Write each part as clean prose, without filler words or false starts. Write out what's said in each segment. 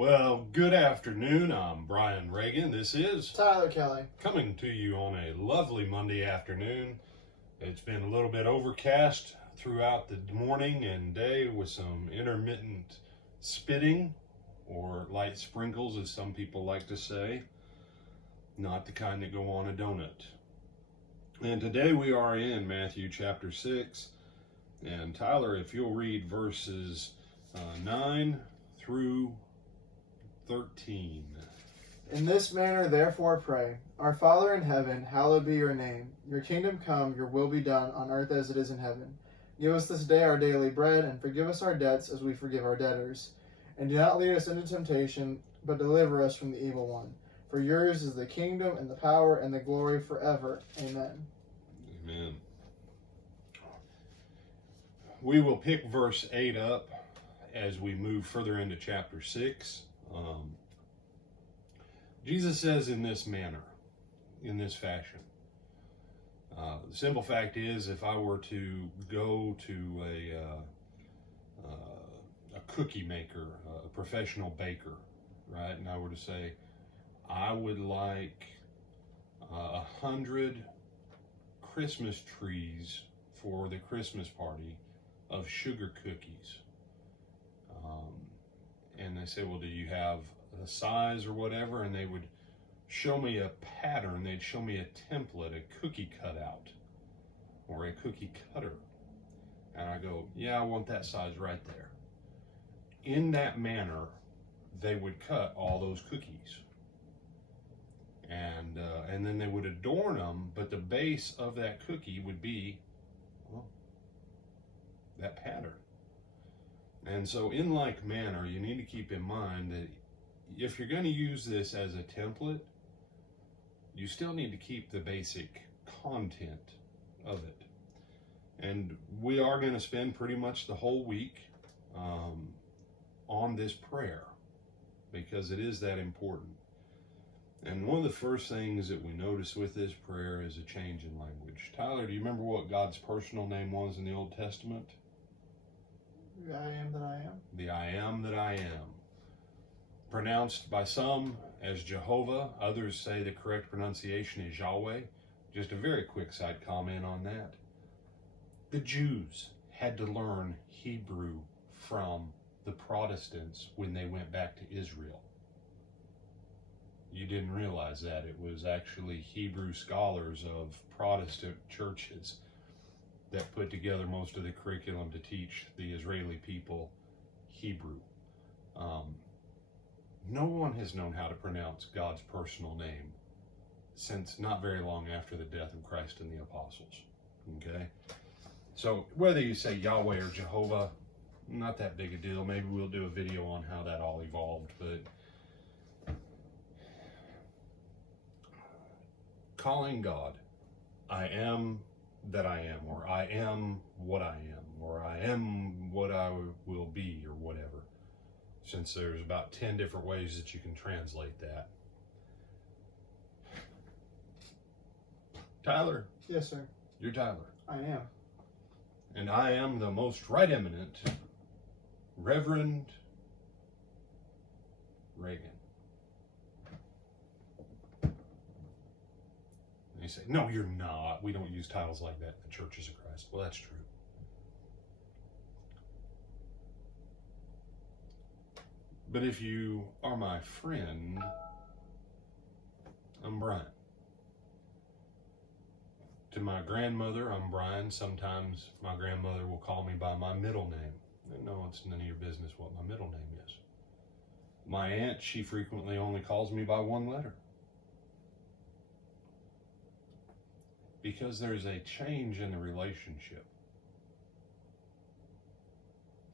Well, good afternoon. I'm Brian Reagan. This is Tyler Kelly. coming to you on a lovely Monday afternoon. It's been a little bit overcast throughout the morning and day with some intermittent spitting or light sprinkles, as some people like to say. Not the kind that go on a donut. And today we are in Matthew chapter 6. And Tyler, if you'll read verses 9 through 13. In this manner, therefore, pray. Our Father in heaven, hallowed be your name. Your kingdom come, your will be done, on earth as it is in heaven. Give us this day our daily bread, and forgive us our debts as we forgive our debtors. And do not lead us into temptation, but deliver us from the evil one. For yours is the kingdom, and the power, and the glory forever. Amen. Amen. We will pick verse 8 up as we move further into chapter 6. Jesus says in this manner, in this fashion. The simple fact is, if I were to go to a cookie maker, a professional baker, right, and I were to say, I would like 100 Christmas trees for the Christmas party of sugar cookies. And they say, well, do you have a size or whatever? And they would show me a pattern. They'd show me a template, a cookie cutout or a cookie cutter. And I go, yeah, I want that size right there. In that manner, they would cut all those cookies. And then they would adorn them, but the base of that cookie would be, well, that pattern. And so in like manner, you need to keep in mind that if you're going to use this as a template, you still need to keep the basic content of it. And we are going to spend pretty much the whole week on this prayer because it is that important. And one of the first things that we notice with this prayer is a change in language. Tyler, do you remember what God's personal name was in the Old Testament? The I am that I am. The I am that I am. Pronounced by some as Jehovah, others say the correct pronunciation is Yahweh. Just a very quick side comment on that. The Jews had to learn Hebrew from the Protestants when they went back to Israel. You didn't realize that. It was actually Hebrew scholars of Protestant churches that put together most of the curriculum to teach the Israeli people Hebrew. No one has known how to pronounce God's personal name since not very long after the death of Christ and the apostles. Okay? So whether you say Yahweh or Jehovah, not that big a deal. Maybe we'll do a video on how that all evolved, but calling God, I am that I am, or I am what I am, or I am what I will be, or whatever. Since there's about 10 different ways that you can translate that. Tyler. Yes, sir. You're Tyler. I am. And I am the most right eminent Reverend Reagan. And you say, no, you're not. We don't use titles like that in the Churches of Christ. Well, that's true. But if you are my friend, I'm Brian. To my grandmother, I'm Brian. Sometimes my grandmother will call me by my middle name. No, it's none of your business what my middle name is. My aunt, she frequently only calls me by one letter. Because there's a change in the relationship.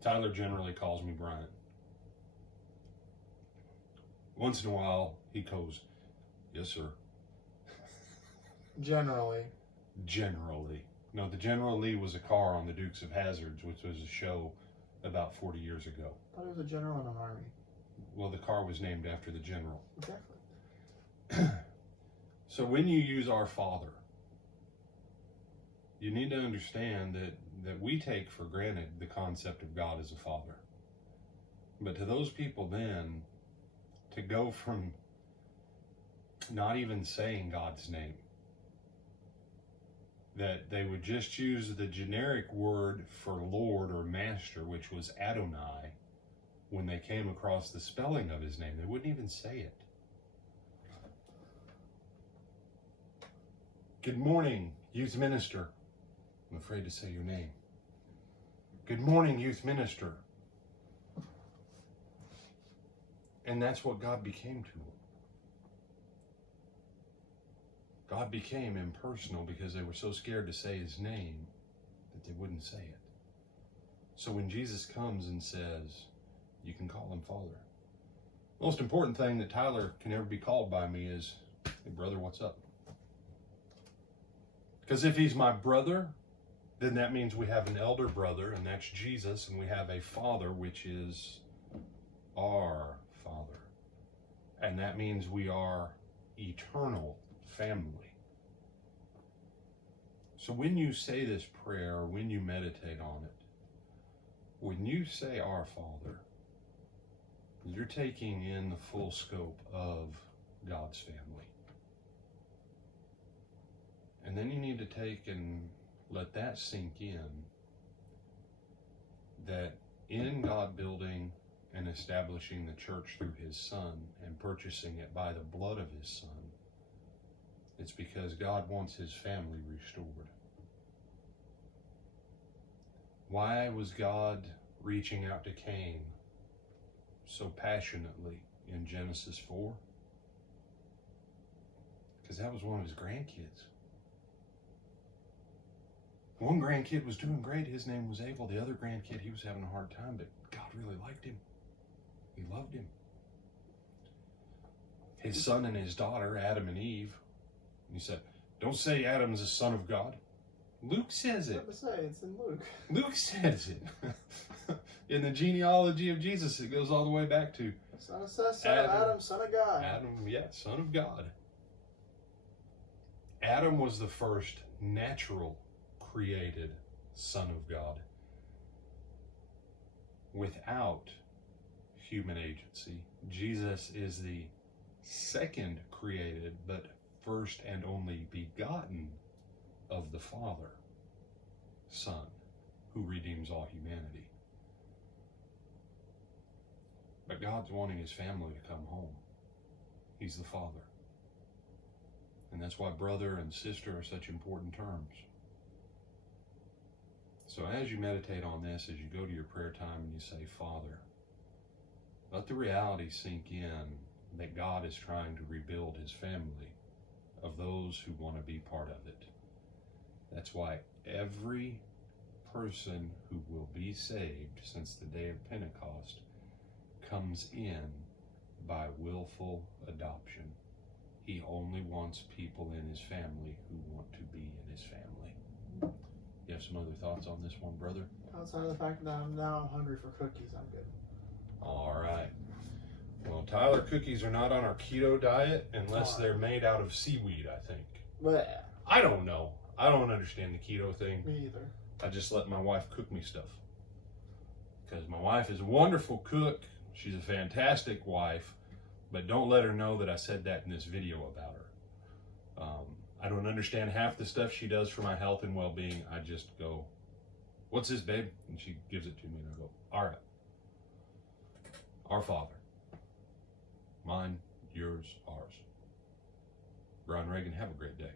Tyler generally calls me Brian. Once in a while, he goes, yes, sir. Generally. Generally. No, the General Lee was a car on the Dukes of Hazzards, which was a show about 40 years ago. I thought it was a general in an army. Well, the car was named after the general. Exactly. So when you use our Father, you need to understand that we take for granted the concept of God as a father. But to those people then, to go from not even saying God's name, that they would just use the generic word for Lord or Master, which was Adonai, when they came across the spelling of his name. They wouldn't even say it. Good morning, youth minister. I'm afraid to say your name. Good morning, youth minister. And that's what God became to them. God became impersonal because they were so scared to say his name that they wouldn't say it. So when Jesus comes and says, you can call him Father. Most important thing that Tyler can ever be called by me is, hey brother, what's up? Because if he's my brother, then that means we have an elder brother, and that's Jesus, and we have a Father, which is our Father. And that means we are eternal family. So when you say this prayer, or when you meditate on it, when you say our Father, you're taking in the full scope of God's family. And then you need to take and let that sink in, that in God building and establishing the church through his Son and purchasing it by the blood of his Son, it's because God wants his family restored. Why was God reaching out to Cain so passionately in Genesis 4? Because that was one of his grandkids. One grandkid was doing great. His name was Abel. The other grandkid, he was having a hard time, but God really liked him. He loved him. His son and his daughter, Adam and Eve. He said, don't say Adam's a son of God. Luke says it. It's in Luke. Luke says it. In the genealogy of Jesus, it goes all the way back to Son of Adam, son of God. Adam, yeah, son of God. Adam was the first natural created Son of God without human agency. Jesus is the second created, but first and only begotten of the Father, Son, who redeems all humanity. But God's wanting his family to come home. He's the Father. And that's why brother and sister are such important terms. So as you meditate on this, as you go to your prayer time and you say, Father, let the reality sink in that God is trying to rebuild his family of those who want to be part of it. That's why every person who will be saved since the day of Pentecost comes in by willful adoption. He only wants people in his family who want to be in his family. You have some other thoughts on this one, brother? Outside of the fact that I'm now hungry for cookies, I'm good. All right. Well, Tyler, cookies are not on our keto diet unless they're made out of seaweed, I think. But I don't know. I don't understand the keto thing. me either. I just let my wife cook me stuff. Because my wife is a wonderful cook. She's a fantastic wife. But don't let her know that I said that in this video about her. I don't understand half the stuff she does for my health and well-being. I just go, what's this, babe? And she gives it to me and I go, all right. Our Father. Mine, yours, ours. Ron Reagan, have a great day.